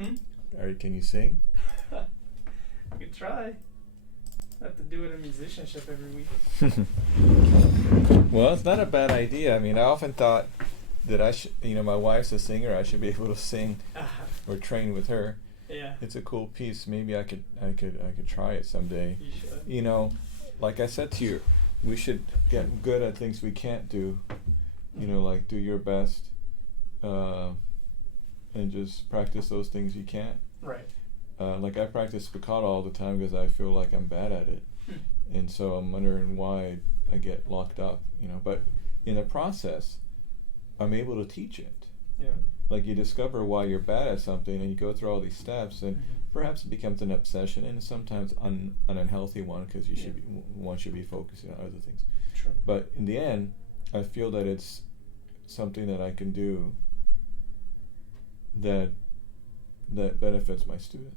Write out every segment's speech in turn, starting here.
Hmm? Can you sing? You could try. I have to do it in musicianship every week. Well, it's not a bad idea. I mean, I often thought that I should, my wife's a singer. I should be able to sing or train with her. Yeah. It's a cool piece. Maybe I could try it someday. You should. Like I said to you, we should get good at things we can't do. Like do your best, and just practice those things you can't. Right. Like I practice spiccato all the time because I feel like I'm bad at it, and so I'm wondering why I get locked up. But in the process, I'm able to teach it. Yeah. Like you discover why you're bad at something, and you go through all these steps, and perhaps it becomes an obsession, and sometimes an unhealthy one because one should be focusing on other things. True. But in the end, I feel that it's something that I can do that benefits my students.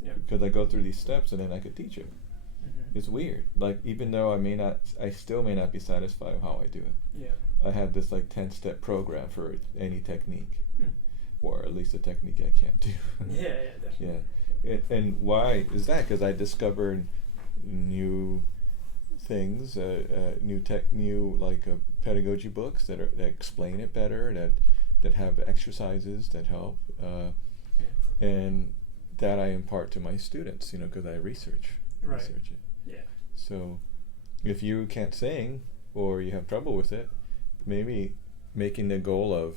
Yeah. Because I go through these steps, and then I could teach it. It's weird. Like even though I still may not be satisfied with how I do it. Yeah. I have this like 10-step program for any technique, or at least a technique I can't do. Yeah, definitely. Yeah, and why is that? Because I discovered new things, new like pedagogy books that explain it better, that have exercises that help, and that I impart to my students. Because I research it. Yeah. So, if you can't sing or you have trouble with it, maybe making the goal of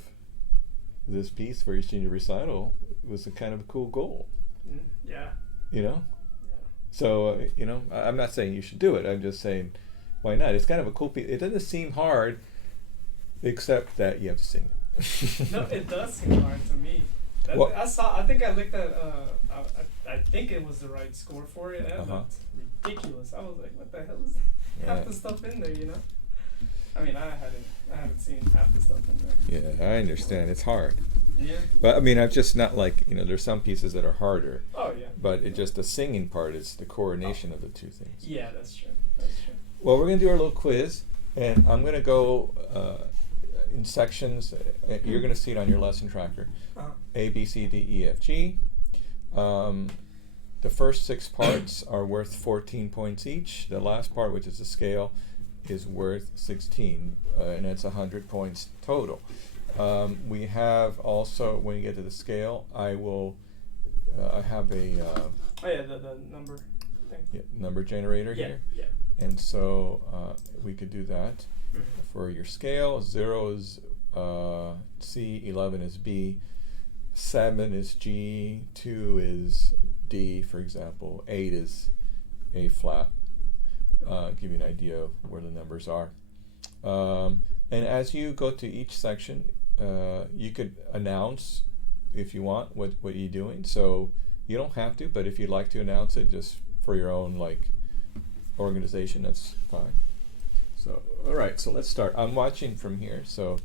this piece for your senior recital was a kind of a cool goal. Yeah. Yeah. So, I'm not saying you should do it. I'm just saying, why not? It's kind of a cool piece. It doesn't seem hard, except that you have to sing it. No, it does seem hard to me. I think I looked at, I think it was the right score for it. That looked ridiculous. I was like, what the hell is that? Half the stuff in there, I mean, I haven't seen half the stuff in there. Yeah, I understand. It's hard. Yeah. But I mean, I'm just not like, there's some pieces that are harder. Oh, yeah. But it just, the singing part is the coordination of the two things. Yeah, that's true. Well, we're going to do our little quiz, and I'm going to go in sections. You're going to see it on your lesson tracker. A, B, C, D, E, F, G. The first 6 parts are worth 14 points each. The last part, which is the scale, is worth 16, and it's 100 points total. We have also, when you get to the scale, I have a the number thing. number generator here. Yeah. And so we could do that for your scale. 0 is C, 11 is B, 7 is G, 2 is D, for example, 8 is A flat. Give you an idea of where the numbers are. And as you go to each section, you could announce, if you want, what you're doing. So you don't have to, but if you'd like to announce it just for your own organization, that's fine. So, all right, so let's start. I'm watching from here, so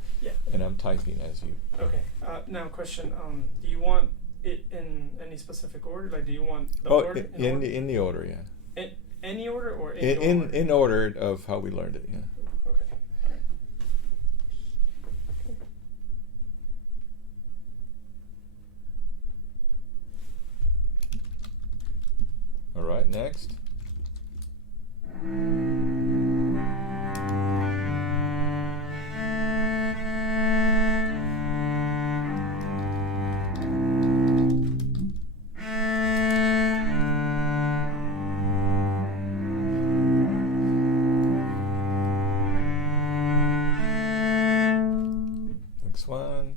and I'm typing as you. Okay. Now, question: do you want it in any specific order? Like, do you want the order? In the order, yeah. In any order or in order of how we learned it, yeah. Okay. All right. All right, next. Next one.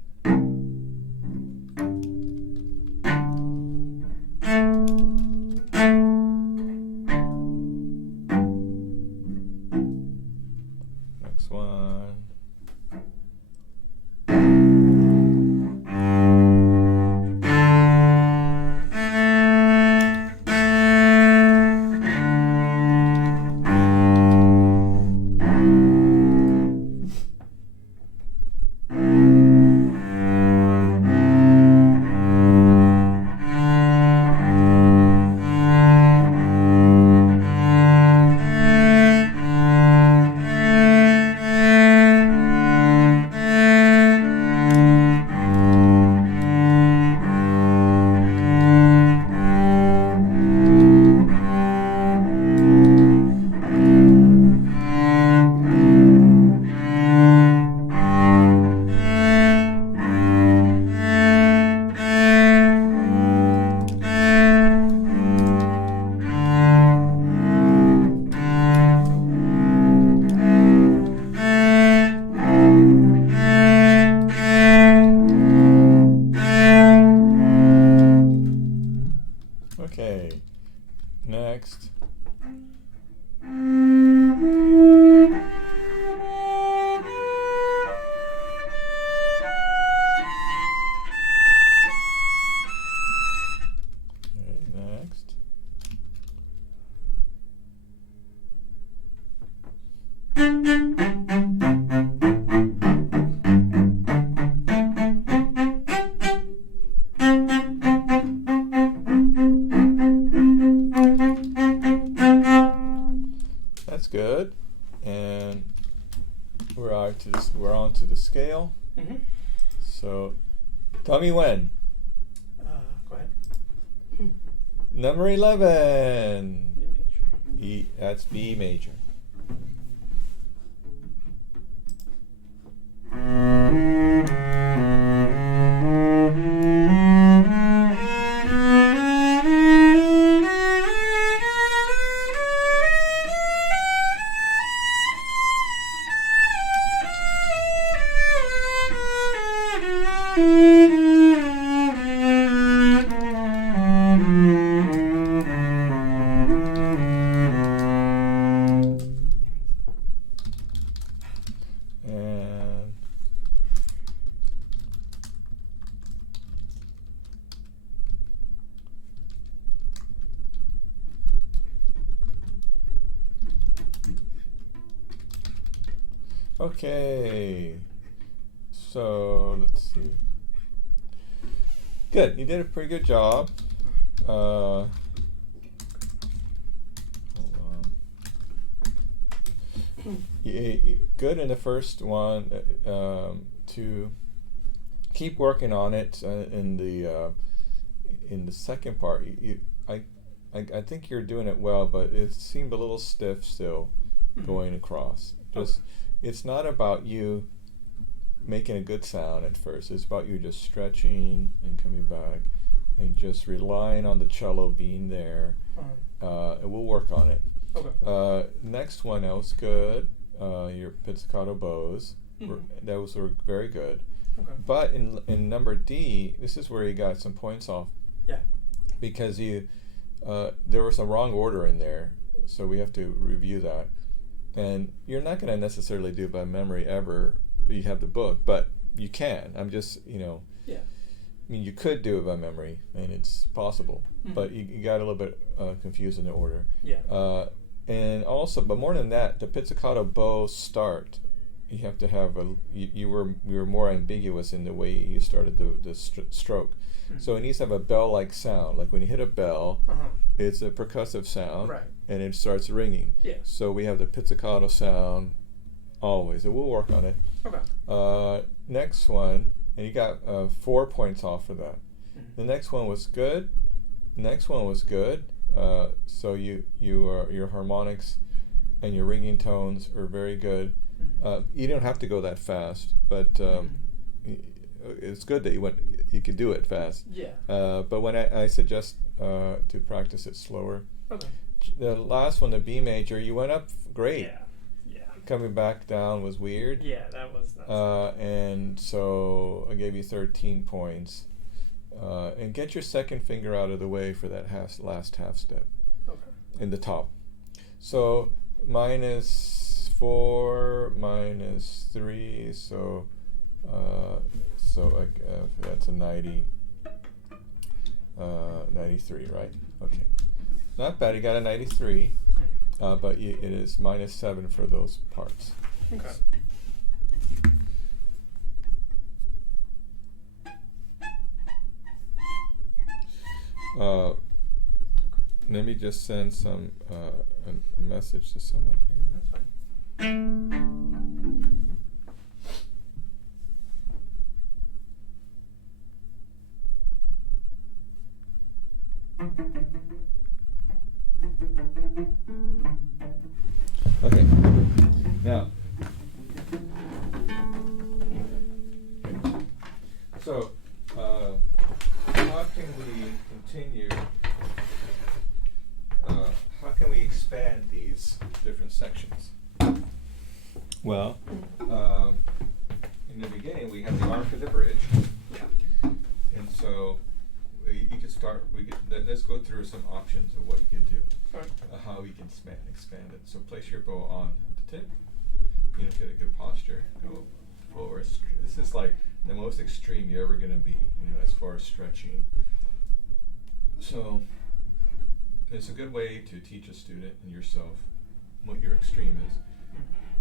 next. Next. That's good. And we're on to the scale. Mm-hmm. So tell me when. Go ahead. Number 11. B major. That's B major. And okay, so let's see. Good, you did a pretty good job. Hold on. Good in the first one. To keep working on it in the second part. I think you're doing it well, but it seemed a little stiff still going across. Just it's not about you making a good sound at first. It's about you just stretching and coming back and just relying on the cello being there. And we'll work on it. Okay. Next one, that was good. Your pizzicato bows. Those were very good. Okay. But in number D, this is where you got some points off. Yeah. Because there was a wrong order in there, so we have to review that. And you're not going to necessarily do it by memory ever. You have the book, but you can. I'm just, Yeah. I mean, you could do it by memory, and it's possible. But you got a little bit confused in the order. Yeah. And also, but more than that, the pizzicato bow start, you have to have you were more ambiguous in the way you started the stroke. So it needs to have a bell-like sound. Like when you hit a bell, it's a percussive sound, Right. and it starts ringing. Yeah. So we have the pizzicato sound always, and we'll work on it. Okay. Next one, and you got 4 points off for that. The next one was good. Next one was good. So your harmonics and your ringing tones are very good. You don't have to go that fast, but it's good that you could do it fast. Yeah. But when I suggest to practice it slower. Okay. The last one, the B major, you went up great. Yeah. Yeah. Coming back down was weird. Yeah, that was nuts. And so I gave you 13 points. And get your second finger out of the way for that last half step. Okay. In the top. So -4, -3, so that's a 90, 93, right? Okay. Not bad, you got a 93, but it is -7 for those parts. Okay. Let me just send a message to someone here. That's fine. Okay. Now, so how can we continue? How can we expand these different sections? Well, in the beginning we have the arc of the bridge, and so you could start. Let's go through some options of what you can do, Alright. how we can expand it. So place your bow on the tip. You know, get a good posture. Go forward. This is like the most extreme you're ever gonna be. You know, as far as stretching. So it's a good way to teach a student and yourself what your extreme is.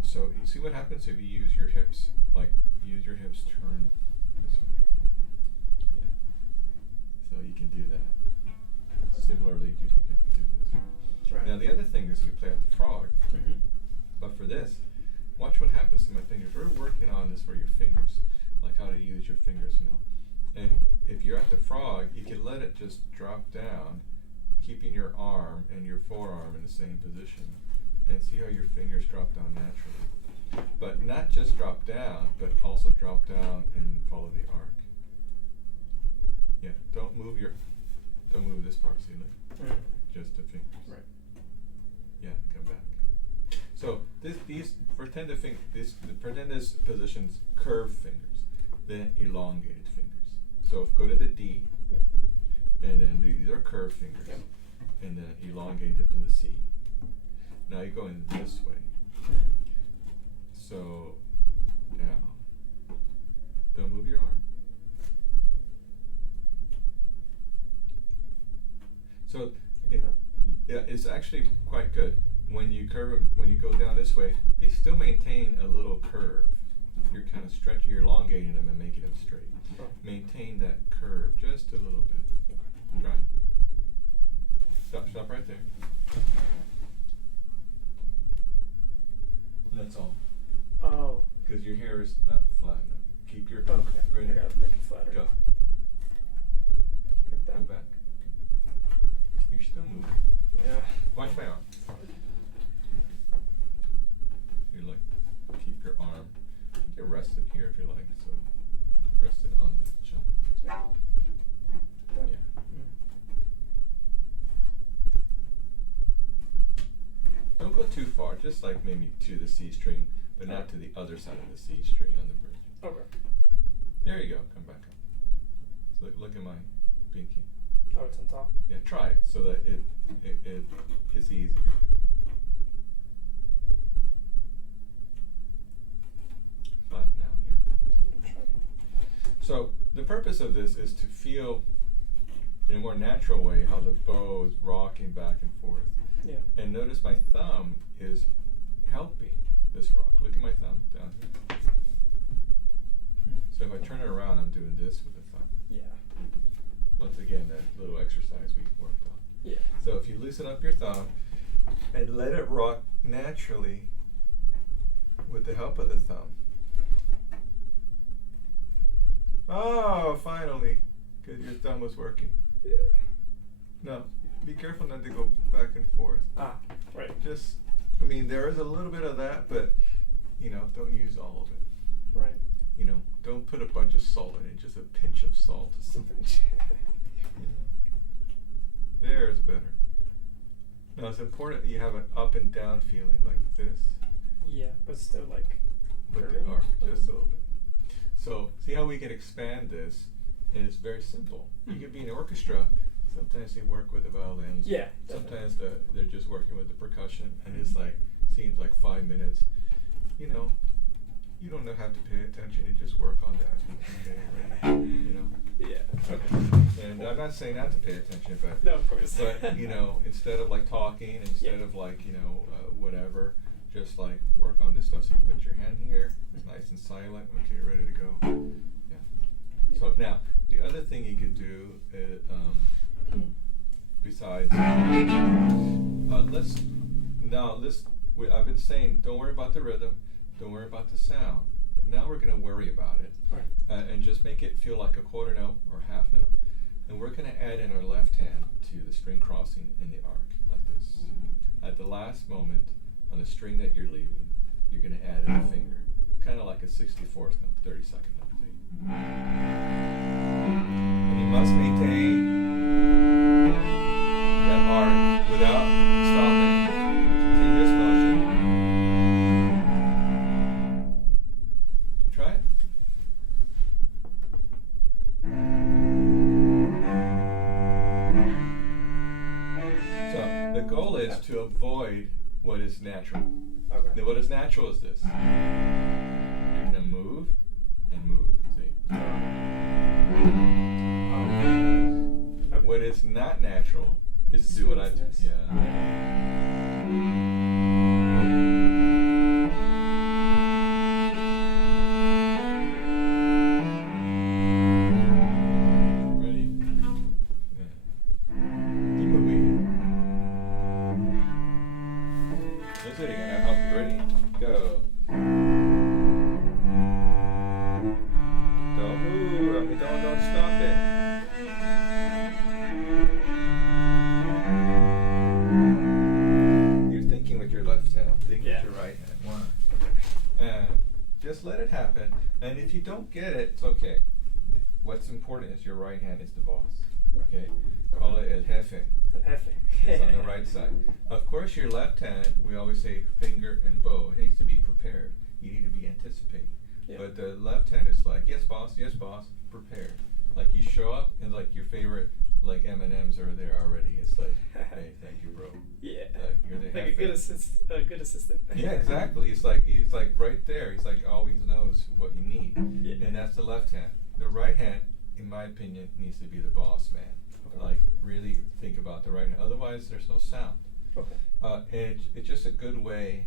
So you see what happens if you use your hips. Like use your hips, turn this way. Yeah. So you can do that. Similarly, you can do this. Right. Now the other thing is we play at the frog. Mm-hmm. But for this, watch what happens to my fingers. We're working on this for your fingers, like how to use your fingers, you know. And if you're at the frog, you can let it just drop down, keeping your arm and your forearm in the same position, and see how your fingers drop down naturally. But not just drop down, but also drop down and follow the arc. Yeah, don't move this part, see, look. Just the fingers. Right. Yeah, come back. So pretend this position's curved fingers, then elongated fingers. So go to the D, and then these are curved fingers, and then elongate it to the C. Now you're going this way. So down. Don't move your arm. So it's actually quite good. When you go down this way, they still maintain a little curve. You're kind of stretching, you're elongating them and making them straight. Oh. Maintain that curve just a little bit. Try. Stop right there. That's all. Oh. Because your hair is not flat enough. Keep your Okay. ready. I gotta make it flatter. Go. Like that. Go back. You're still moving. Yeah. Watch my arm. You like keep your arm. You can rest it here if you like. So rest it on the cello. Yeah. Don't go too far. Just like maybe to the C string, but not to the other side of the C string on the bridge. Okay. There you go. Come back up. So look at my pinky. Oh, it's on top. Yeah, try it so that it's easier. Flatten out here. So the purpose of this is to feel in a more natural way how the bow is rocking back and forth. Yeah. And notice my thumb is helping this rock. Look at my thumb down here. So if I turn it around, I'm doing this with the thumb. Yeah. Once again, that little exercise we worked on. Yeah. So if you loosen up your thumb and let it rock naturally with the help of the thumb. Oh, finally. Because your thumb was working. Yeah. Now, be careful not to go back and forth. Ah, right. Just, I mean, there is a little bit of that, but, you know, don't use all of it. Right. You know, don't put a bunch of salt in it, just a pinch of salt. There's better. Now it's important that you have an up and down feeling like this. Yeah, but still like With curving the arc, just a little bit. So see how we can expand this, and it's very simple. You could be in an orchestra. Sometimes they work with the violins. Yeah. Sometimes they're just working with the percussion, and it's like seems like 5 minutes. You know, you don't have to pay attention. You just work on that. You know. Yeah. Okay. And I'm not saying not to pay attention, but No, of course. But you know, instead of like talking, instead of like whatever, just like work on this stuff. So you put your hand here. It's nice and silent. Okay, ready to go. Yeah. So now the other thing you could do is, besides I've been saying don't worry about the rhythm, don't worry about the sound. But now we're going to worry about it. Right. And just make it feel like a quarter note or half note. And we're going to add in our left hand to the string crossing in the arc, like this. At the last moment, on the string that you're leaving, you're going to add in a finger, kind of like a 64th note, 32nd note. See? And you must maintain that arc without stopping, continuous motion. Try it. goal is to avoid what is natural. Okay. Now, what is natural is this. You're going to move and move. See? What is not natural is to do what I do. Yeah. Ready? Yeah. Keep moving. Let's do it again. I'll help you. Ready? Go. Don't move. I mean, don't stop it. You're thinking with your left hand. Think with your right hand. One. And just let it happen. And if you don't get it, it's okay. What's important is your right hand is the boss. Okay? Call it el jefe. It's on the right side. Of course, your left hand, we always say finger and bow. It needs to be prepared. You need to be anticipating. Yeah. But the left hand is like, yes, boss, prepared. Like you show up and like your favorite, like M&Ms are there already. It's like, hey, thank you, bro. Yeah. Like you're the like a good assistant. Yeah, exactly. He's like right there. He's like always knows what you need. Yeah. And that's the left hand. The right hand, in my opinion, needs to be the boss man. Okay. Like really think about the right hand. Otherwise, there's no sound. Okay. And it's just a good way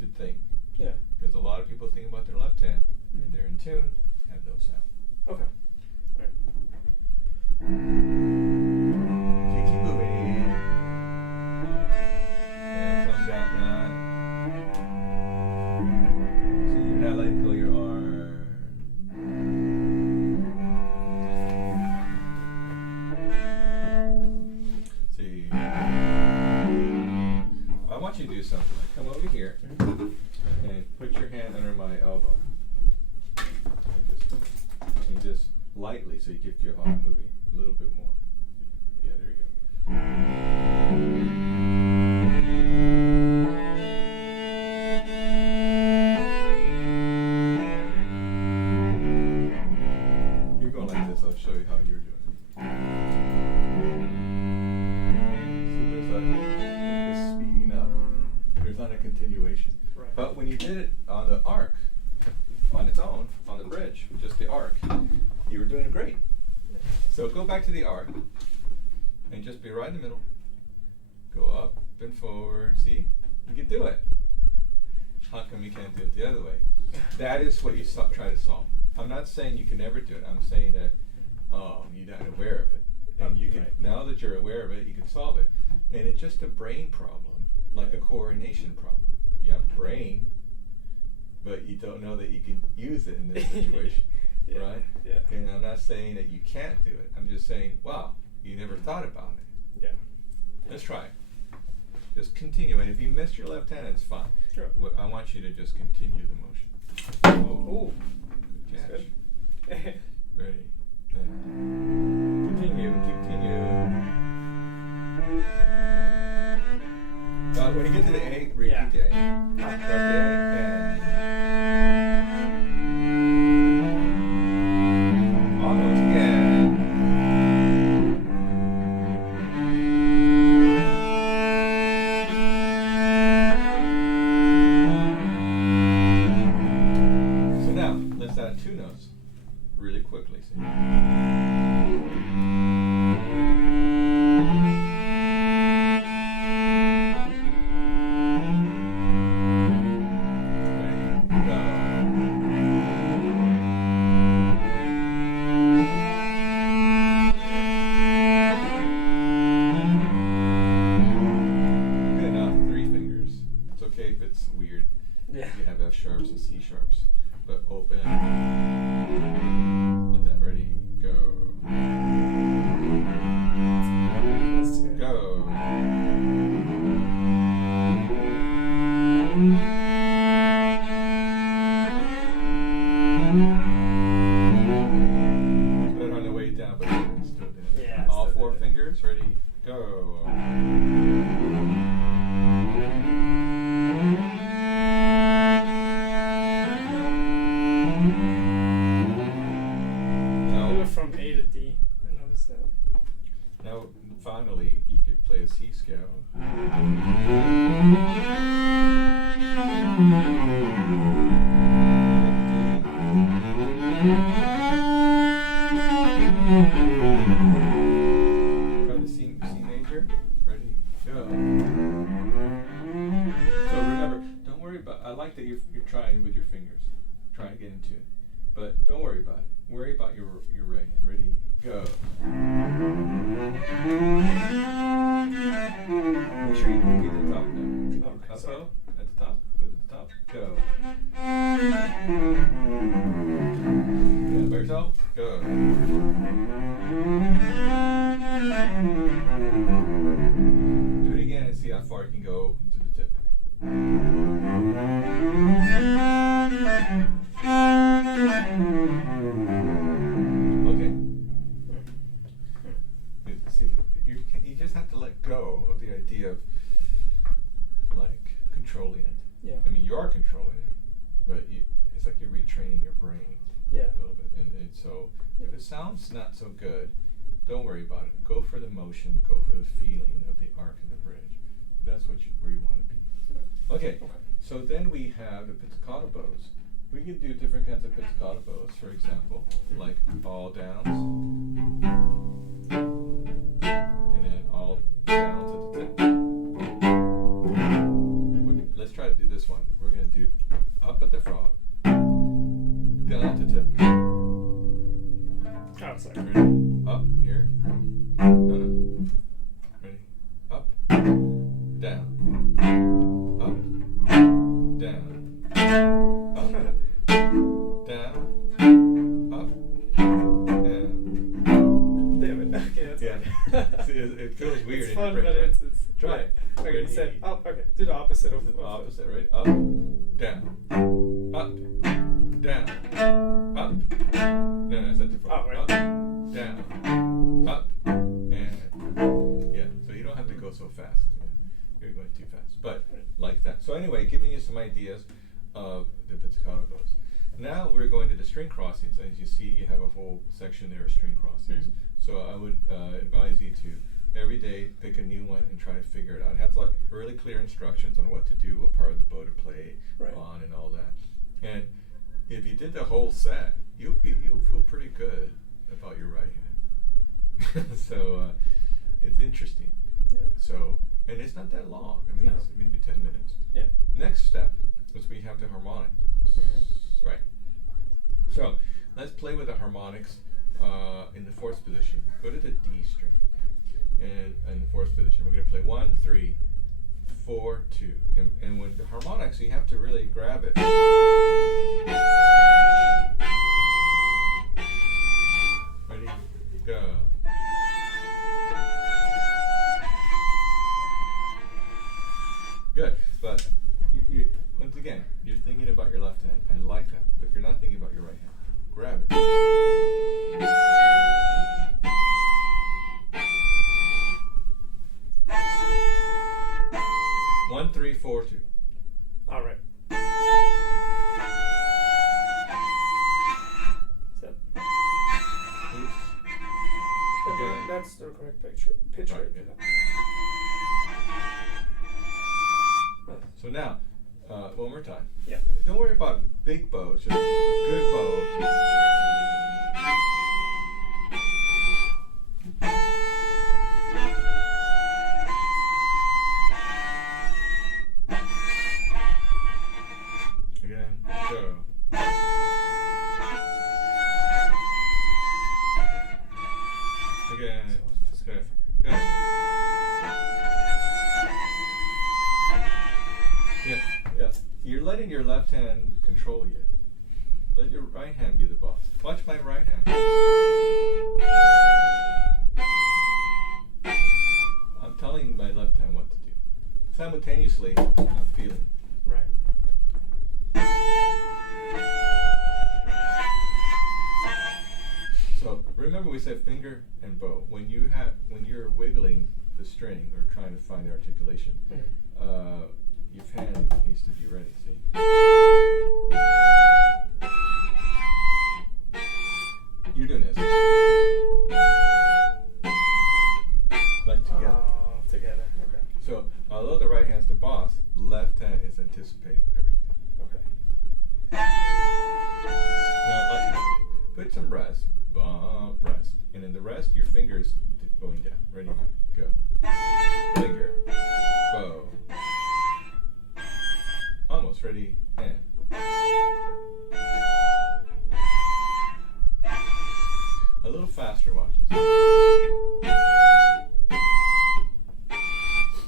to think. Yeah. Because a lot of people think about their left hand and they're in tune, have no sound. Okay. All right. Keep moving. And comes out now. So you're not letting go your arm. See. I want you to do something. Like come over here and put your hand under my elbow. And just lightly, so you get your arm moving a little bit more. Yeah, there you go. You're going like this. I'll show you how you're doing it. So there's this speeding up. There's not a continuation. Right. But when you did it on the arc, on its own, on the bridge, just the arc, you were doing great. So go back to the arc and just be right in the middle. Go up and forward. See? You can do it. How come you can't do it the other way? That is what you try to solve. I'm not saying you can never do it. I'm saying that you're not aware of it. And you can, now that you're aware of it, you can solve it. And it's just a brain problem, like a coordination problem. You have brain, but you don't know that you can use it in this situation, right? Yeah. And I'm not saying that you can't do it. I'm just saying, wow, you never thought about it. Yeah. Let's try it. Just continue. And if you miss your left hand, it's fine. Sure. I want you to just continue the motion. Oh. Good catch. Good. Ready. Continue. When you get to the A, repeat the A. Start the A and almost again. So now let's add two notes really quickly. See? Sharps and C sharps, but open. Let that ready. Go. Go. Put it on the way down, but it's still there. Yeah, all four fingers. Ready. Go. From A to D, I noticed that. Now, finally, you could play a C scale. Try the C major. Ready? Go. So remember, don't worry about. I like that you're trying with your fingers. Try to get into it, but don't worry about it. Worry about your right hand. Ready? Go. Make sure you can get the top note. Okay, Up sorry. at the top. Go to the top. Go. Yeah, by yourself. Go. Do it again and see how far you can go to the tip. Okay. See, you just have to let go of the idea of like controlling it. Yeah. I mean, you are controlling it, but it's like you're retraining your brain Yeah. a little bit. And so, if it sounds not so good, don't worry about it. Go for the motion. Go for the feeling of the arc and the bridge. That's where you want to be. Okay. So then we have the pizzicato bows. We can do different kinds of pizzicato bows. For example, like all downs, and then all downs at the tip. Let's try to do this one. We're going to do up at the frog, down at the tip. Oh, sorry. Ready? Up here. No. Ready? Up. Down. Up. Down. Up. Down. Up. Down. Damn it. Okay, that's Yeah. fine. See, it feels weird. It's in fun, your brain, but right? it's Try it. Okay, Ready? you said up. Okay, do the opposite of The opposite, right? Up. Down. Up. Down. Up. No, that's at the front. Oh, right. Up. Down. Up. And yeah. So you don't have to go so fast. Yeah. You're going too fast. But like that. So anyway, giving you some ideas of the pizzicato bows. Now we're going to the string crossings. As you see, you have a whole section there of string crossings. Mm-hmm. So I would advise you to every day pick a new one and try to figure it out. It has like really clear instructions on what to do, what part of the bow to play on, and all that. And if you did the whole set, you'll feel pretty good about your right hand. So it's interesting. Yeah. So, and it's not that long. I mean, it's maybe 10 minutes. Yeah. Next step is we have the harmonics. Mm-hmm. Right. So let's play with the harmonics in the fourth position. Go to the D string. And in the fourth position, we're going to play 1, 3, 4, 2. And with the harmonics, you have to really grab it. Ready? Go. Good. But you once again, you're thinking about your left hand. I like that. But you're not thinking about your right hand. Grab it. 1, 3, 4, 2. All right. So, Oops. okay, that's the correct pitch Right, rate. yeah. So now, one more time. Yeah. Don't worry about big bows, just good bows. Again, go. Again, good. Good. Yeah. You're letting your left hand control you. Let your right hand be the boss. Watch my right hand. I'm telling my left hand what to do. Simultaneously, I'm feeling. Right. So remember, we said finger and bow. When you're wiggling the string or trying to find the articulation, your hand needs to be ready. See. You're doing this. Like together. Together. bowing down. Ready, go. Finger, bow. Almost ready, and. A little faster, watch this.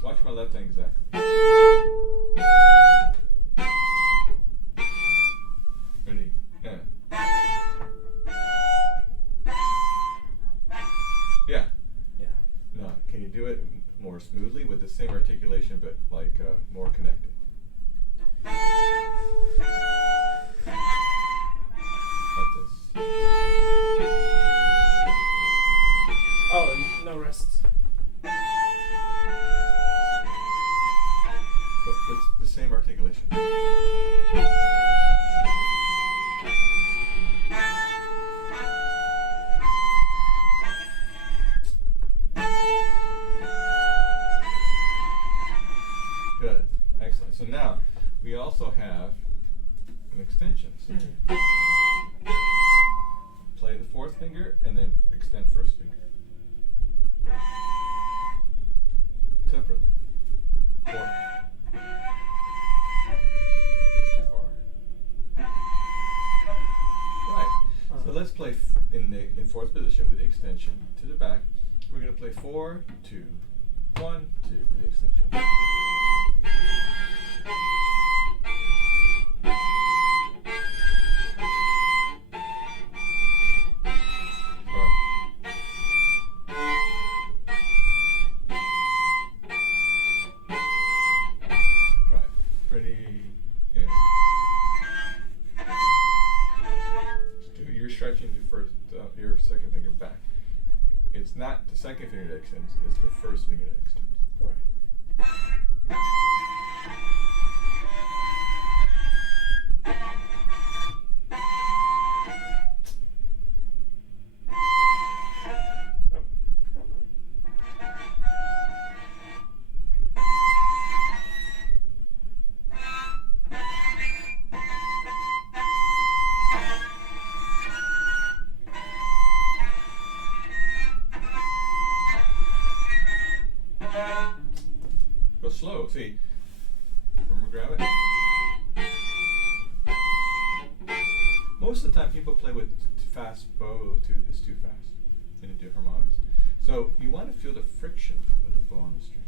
Watch my left hand exactly. Ready, and. Yeah. Yeah. Now, can you do it more smoothly with the same articulation, but like more connected? Like this. Oh, no rest. But with the same articulation. Good. Excellent. So now we also have an extension. So play the fourth finger and then extend first finger. Separately. Four. It's too far. Right. So let's play in fourth position with the extension to the back. We're going to play 4, 2, 1, 2 with the extension. Stretching your second finger back. It's not the second finger that extends, it's the first finger that extends. Right. Go slow, see. Remember, grab it. Most of the time people play with fast bow, it's too fast. And they do harmonics. So you want to feel the friction of the bow on the string.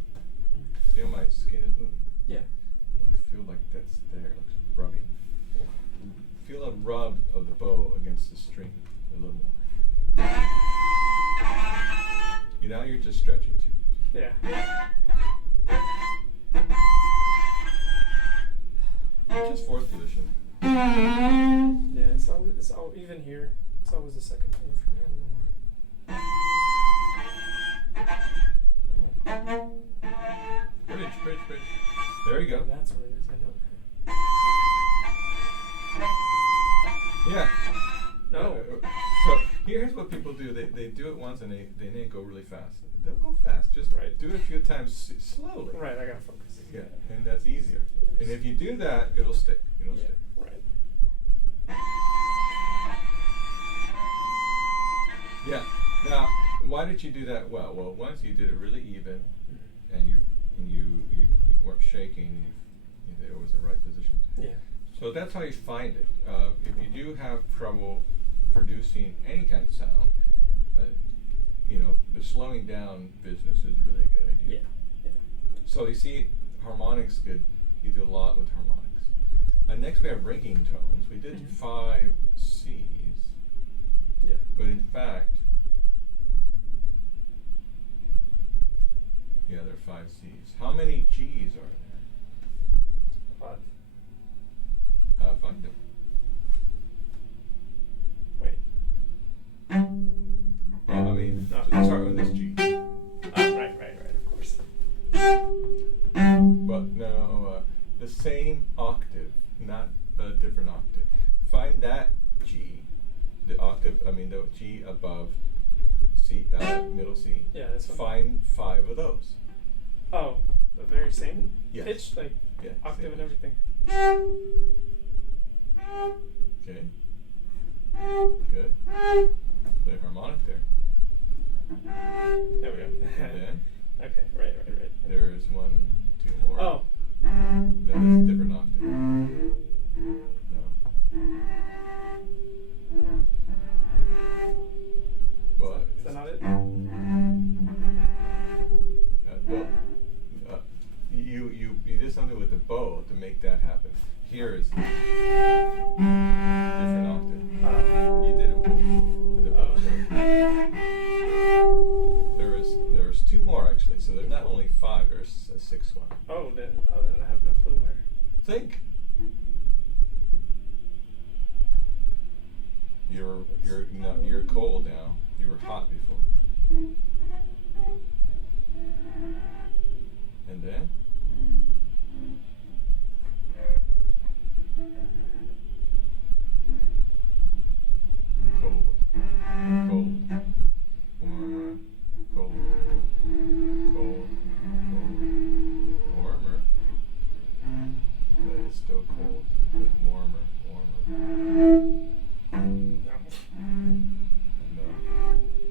See how my skin is moving? Yeah. You want to feel like that's there, like rubbing. Feel a rub of the bow against the string a little more. Now you're just stretching too much. Yeah. Just fourth position. Yeah, it's all even here. It's always the second finger from hand in the horn. Bridge. There you go. That's what it is. I know. Yeah. No. So here's what people do. They do it once and they go really fast. Don't go fast. Just do it a few times slowly. Right. I gotta focus. Yeah, and that's easier. And if you do that, it'll stick. It'll stick. Right. Yeah. Now, why did you do that well? Well, once you did it really even, and you weren't shaking. It was the right position. Yeah. So that's how you find it. If you do have trouble producing any kind of sound, the slowing down business is really a good idea. Yeah. So you see, harmonics you do a lot with harmonics. Next we have ringing tones. We did 5 C's. Yeah. But in fact, there are 5 C's. How many G's are there? 5. Find them. Wait. Let's start with this G. Right, of course. But no, the same octave, not a different octave. Find that G, the G above C, middle C. Yeah, that's one. Find 5 of those. Oh, the very same Yes. pitch, like octave and everything. Okay. Good. Play harmonic there. There we Think. You're cold now. You were hot before. And then cold, cold, warmer, cold, cold, cold, warmer. But it's still cold, but warmer, warmer. No,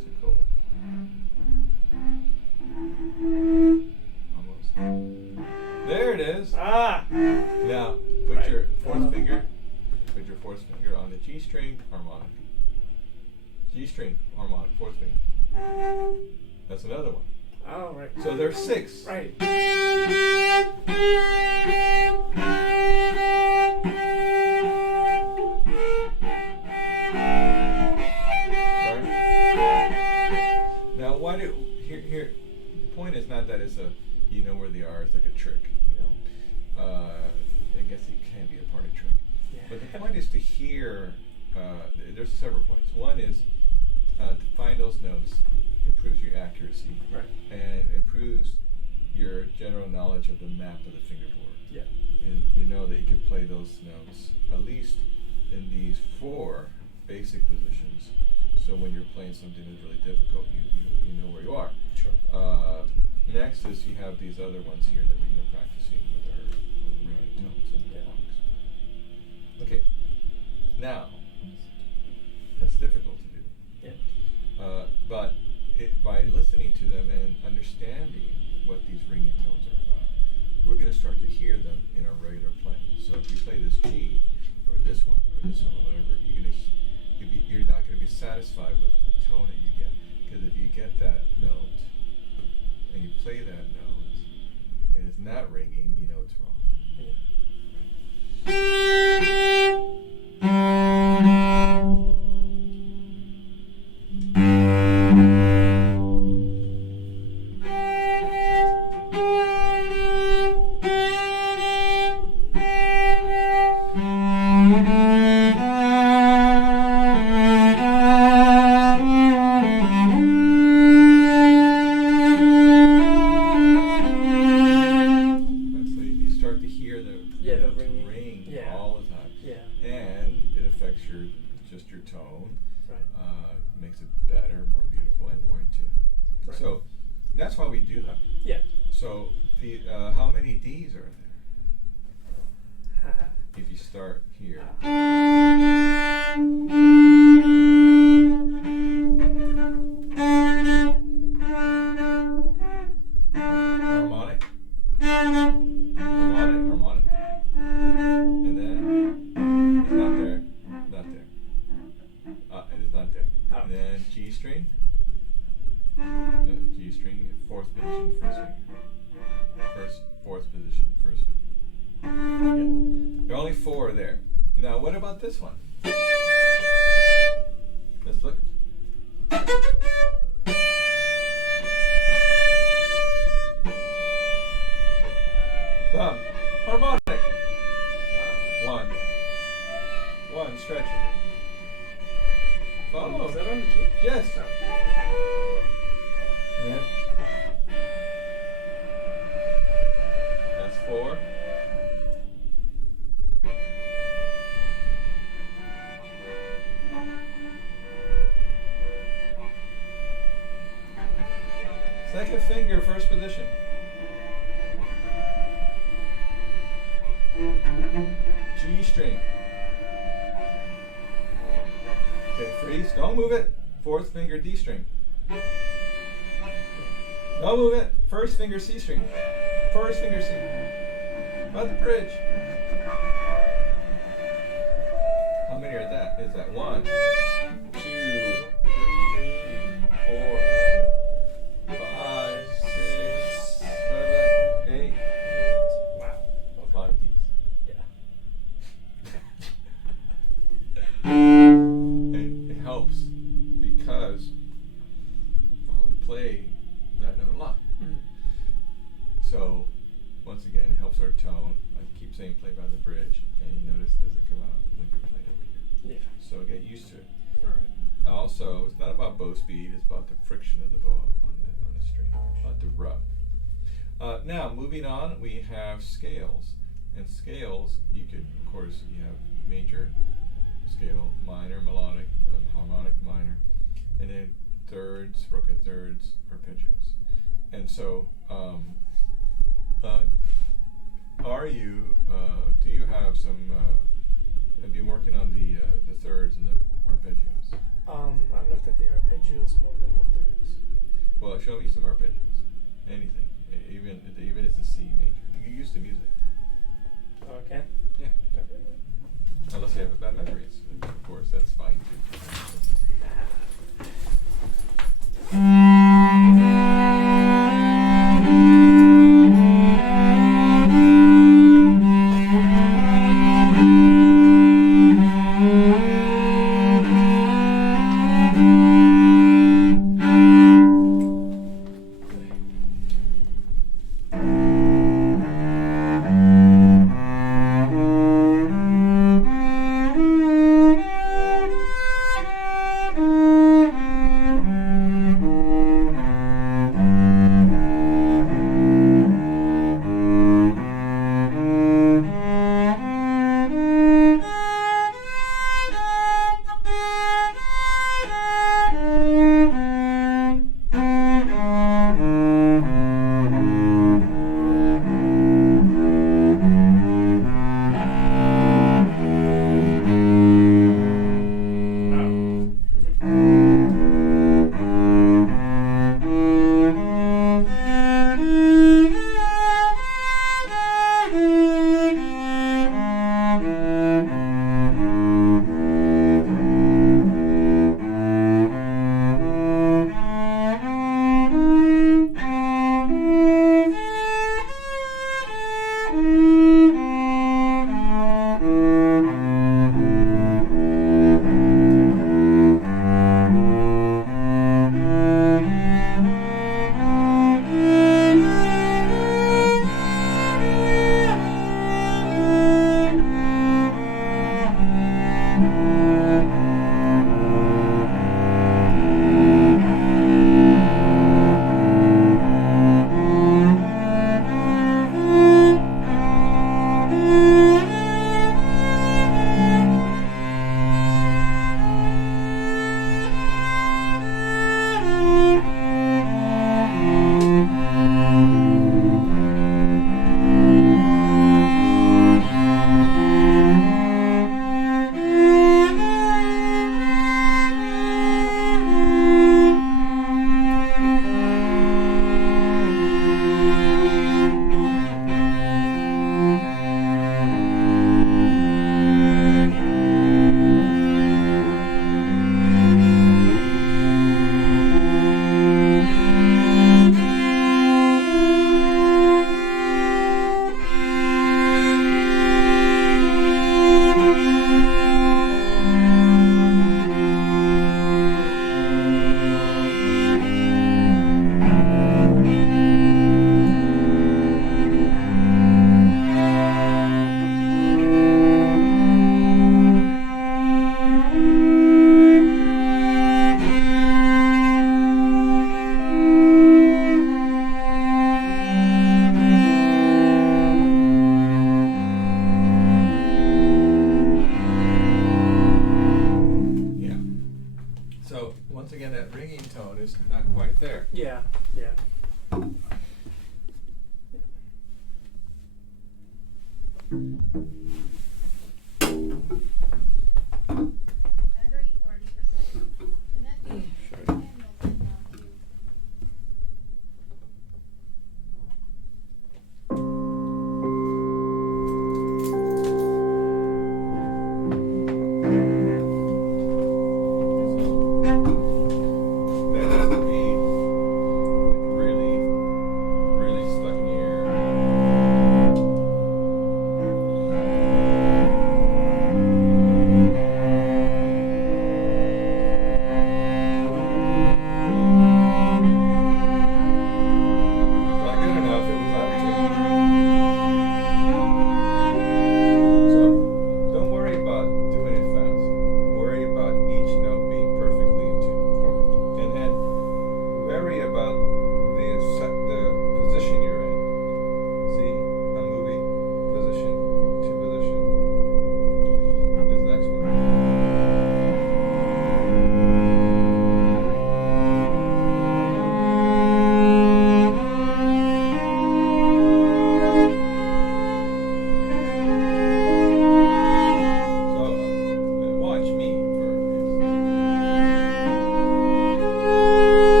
too cold. Almost. There it is. Ah. Now put your fourth finger on the G string harmonic. G string harmonic, fourth finger. That's another one. Oh, right. So there's 6. Right. Sorry. Now why do here the point is not that it's a you know where they are, it's like a trick, you know. I guess it can be a part of trick. Yeah. But the point is to hear there's several points. One is to find those notes improves your accuracy. Right. And improves your general knowledge of the map of the fingerboard. Yeah. And you know that you can play those notes at least in these 4 basic positions. So when you're playing something that's really difficult, you know where you are. Sure. Next is you have these other ones here that we've been practicing with our ringing tones and harmonics. Okay. Now, that's difficult to do. Yeah. But by listening to them and understanding what these ringing tones are about, we're going to start to hear them in our regular playing. So if you play this G, or this one, or whatever, you're not going to be satisfied with the tone that you get. Because if you get that note, and you play that note, and it's not ringing, you know it's wrong. Yeah. So that's why we do that. Yeah. So the how many D's are there? If you start here. Harmonic. Harmonic, harmonic. And then it's not there. Not there. It is not there. And then G string. G string, fourth position, first finger. Fourth position, first finger. Yeah. There are only 4 there. Now, what about this one? Let's look. Thumb. Harmonic. 1. 1. Stretch. Follow. Is that on the G? Yes. Yeah. That's 4. Second finger, first position. G string. Okay, freeze. Don't move it. Fourth finger, D string. Don't move it. First finger, C string. First finger, C. Not the bridge. How many are that? Is that 1, 2, 3, 4, 5, 6, 7, 8. Wow. 5 D's. Yeah. And it helps because we play that note a lot. Mm-hmm. So once again, it helps our tone. Like keep saying play by the bridge, and you notice does it come out when you're playing over here. Yeah. So get used to it. Alright. Also, it's not about bow speed; it's about the friction of the bow on the string, about the rub. Now, moving on, we have scales, and scales you could, of course, you have major scale, minor, melodic, harmonic, minor, and then thirds, broken thirds, arpeggios. And so, do you have some? Have you been working on the thirds and the arpeggios? I've looked at the arpeggios more than the thirds. Well, show me some arpeggios. Anything, even if it's a C major. You used to music. Okay. Yeah. Okay. Unless you have bad memories, of course, that's fine too.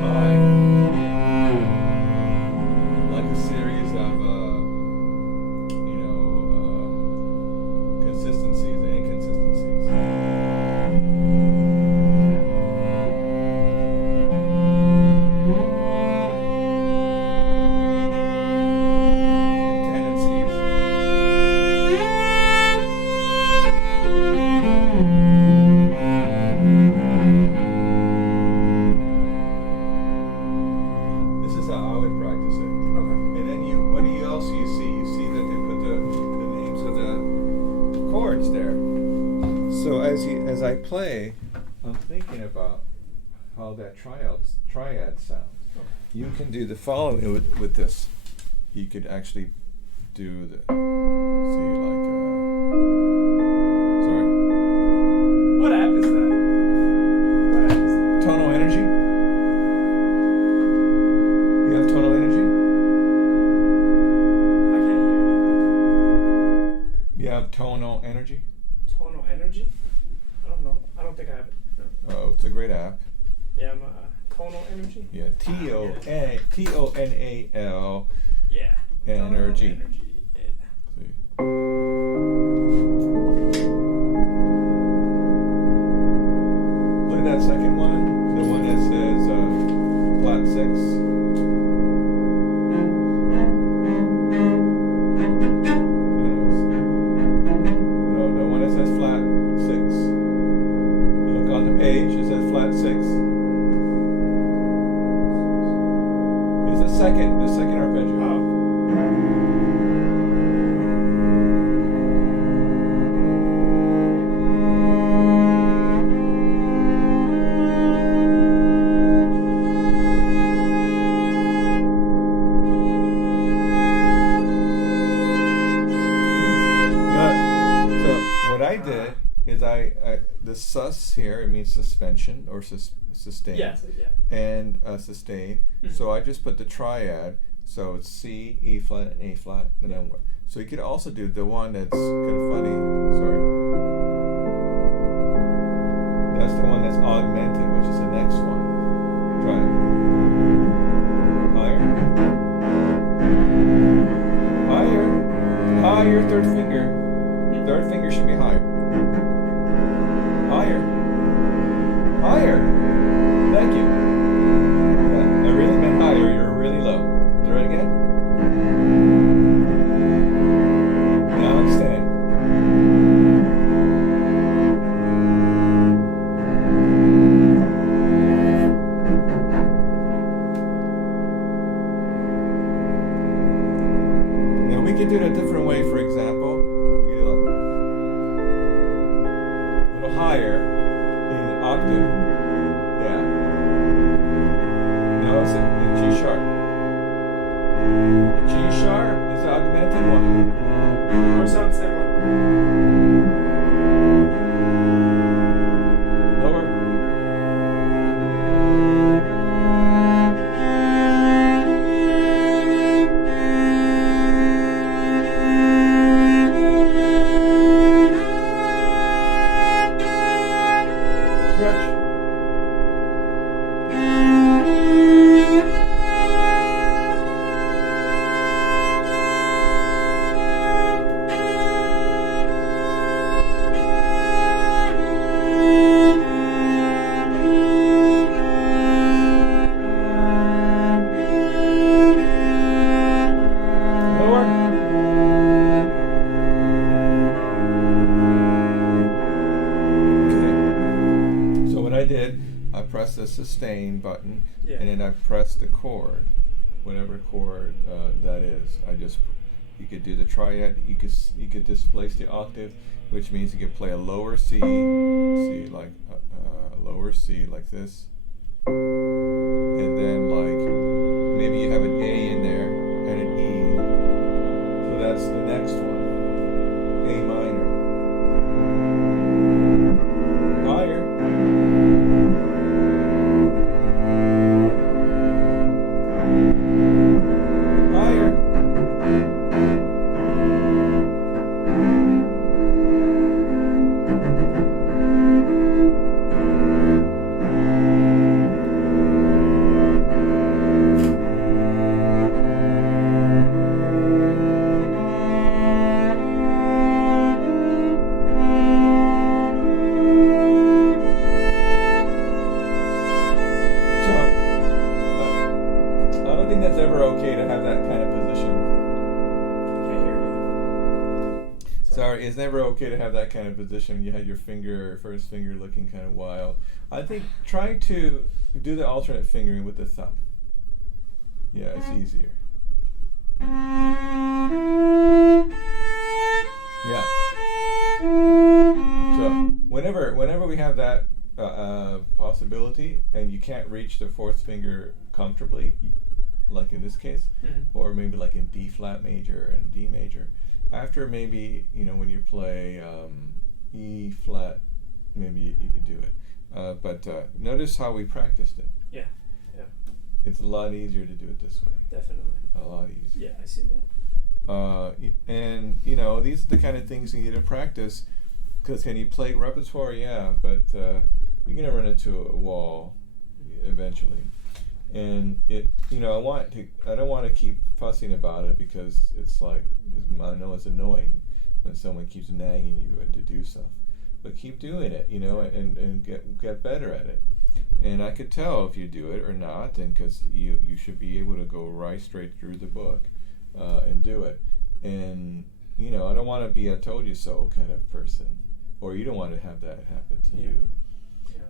my mind like a series of consistencies and inconsistencies. And tendencies. This is how I would practice it. Okay. And then what else do you see? You see that they put the names of the chords there. So as I play, I'm thinking about how that triad sounds. Okay. You can do the following with this. You could actually do the sorry. What app is that? What app is that? Tonal energy. You have tonal energy? I can't hear you. You have tonal energy? Tonal energy? I don't know. I don't think I have it. No. Oh, it's a great app. Yeah, tonal energy? Yeah, Tonal Yeah. energy. Tonal energy. Yeah. See. Look at that second one, the one that says flat 6. No, the one that says flat 6. Look on the page, it says flat 6. It's the second arpeggio. Oh. So what I did is I the sus here, it means suspension or sustain. Yes, yeah. And sustain. Mhm. So I just put the triad. So it's C, E flat, and A flat, and then what? So you could also do the one that's kind of funny. Sorry. That's the one that's augmented, which is the next one. Try it. Higher. Higher. Higher, third finger. Third finger should be higher. Higher. Higher. Thank you. Yeah, I really meant higher. You're really low. Try it again. Now I'm staying. Now we could do it a different way. For example, we could do a little higher in an octave. Yeah. Now it's in G sharp. G sharp is the augmented one. Or something similar. Lower. Stretch. Lower. Okay. So what I did, I pressed the sustain button, Yeah. and then I pressed the chord, whatever chord that is. You could do the triad. You could displace the octave, which means you could play a lower C, like lower C like this, and then like maybe you have an A in there and an E. So that's the next one, A minor. Higher. Higher. think that's ever okay to have that kind of position? I can't hear you. Sorry, it's never okay to have that kind of position. You had your first finger looking kind of wild. I think try to do the alternate fingering with the thumb. Yeah, it's easier. Yeah. So whenever we have that possibility, and you can't reach the fourth finger comfortably, like in this case, or maybe like in D flat major and D major. After maybe, when you play E flat, maybe you could do it. But notice how we practiced it. Yeah. It's a lot easier to do it this way. Definitely. A lot easier. Yeah, I see that. And these are the kind of things you need to practice, because can you play repertoire? Yeah, but you're gonna run into a wall eventually. And I don't want to keep fussing about it, because it's like, I know it's annoying when someone keeps nagging you and to do stuff, but keep doing it, and get better at it. And I could tell if you do it or not, and because you should be able to go right straight through the book and do it. And I don't want to be a told you so kind of person, or you don't want to have that happen to you.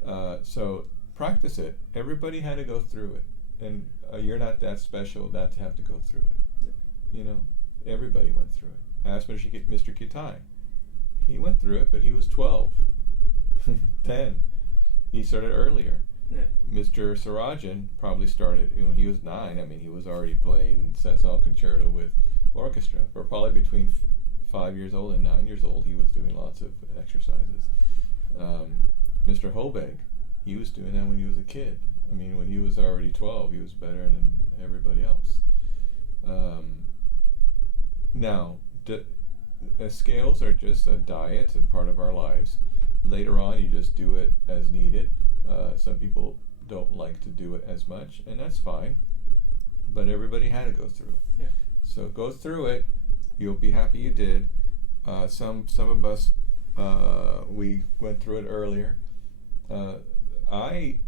Yeah. So practice it. Everybody had to go through it, and you're not that special not to have to go through it. Yeah. Everybody went through it. Ask Mr. Kitai. He went through it, but he was 12, 10. He started earlier. Yeah. Mr. Sarajan probably started when he was 9. I mean, he was already playing Cecil Concerto with orchestra. Or probably between 5 years old and 9 years old, he was doing lots of exercises. Mr. Hobeg, he was doing that when he was a kid. I mean, when he was already 12, he was better than everybody else. Now, scales are just a diet and part of our lives. Later on, you just do it as needed. Some people don't like to do it as much, and that's fine. But everybody had to go through it. Yeah. So go through it. You'll be happy you did. Some of us, we went through it earlier. I,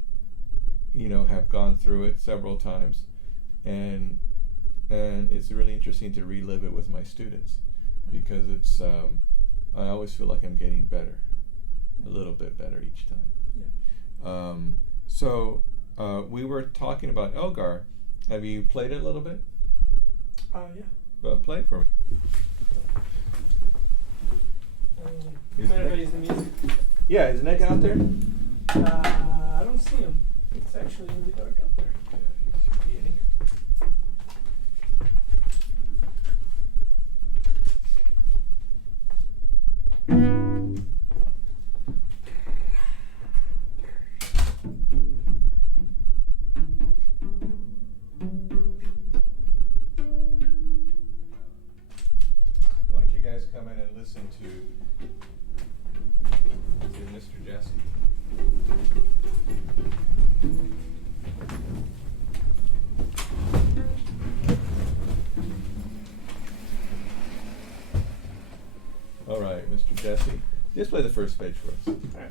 have gone through it several times, and it's really interesting to relive it with my students, because it's I always feel like I'm getting better, a little bit better each time. Yeah. So we were talking about Elgar. Have you played it a little bit? Yeah. Play it for me. Use the music. Yeah, is Nick out there? I don't see him. It's actually really dark out there. Yeah, he should be in here. Why don't you guys come in and listen to Mr. Jesse? All right, Mr. Jesse, just play the first page for us. All right.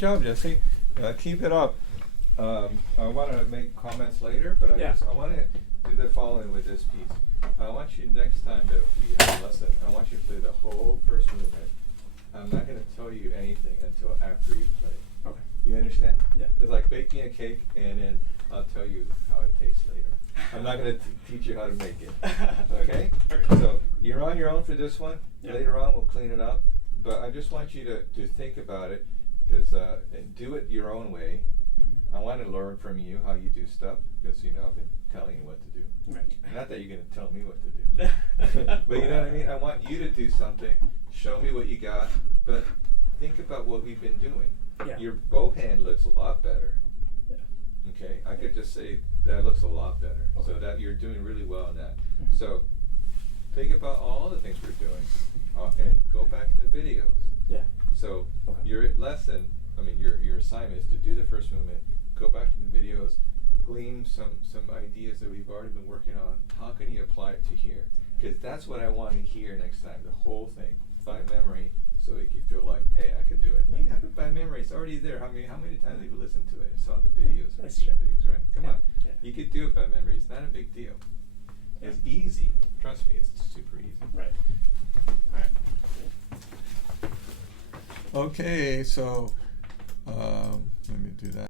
job, Jesse. Keep it up. I want to make comments later, but I want to do the following with this piece. I want you next time that we have a lesson, I want you to play the whole first movement. I'm not going to tell you anything until after you play. Okay. You understand? Yeah. It's like bake me a cake, and then I'll tell you how it tastes later. I'm not going to teach you how to make it. Okay? Okay. So you're on your own for this one. Yeah. Later on, we'll clean it up. But I just want you to think about it, because and do it your own way. Mm-hmm. I want to learn from you how you do stuff, because I've been telling you what to do. Right. Not that you're going to tell me what to do. But you know what I mean? I want you to do something. Show me what you got. But think about what we've been doing. Yeah. Your bow hand looks a lot better. Yeah. Okay? I could just say that looks a lot better. Okay. So that you're doing really well in that. Mm-hmm. So think about all the things we're doing. And go back in the videos. Yeah. So Okay. your lesson, your assignment is to do the first movement, go back to the videos, glean some ideas that we've already been working on. How can you apply it to here? Because that's what I want to hear next time, the whole thing, by memory, so that you feel like, hey, I could do it. You have it by memory, it's already there. How many times have you listened to it and saw the videos, That's or seen true. videos, right? Come Yeah. on. Yeah. You could do it by memory, it's not a big deal. It's easy. Trust me, it's super easy. Right. All right. Okay, so let me do that.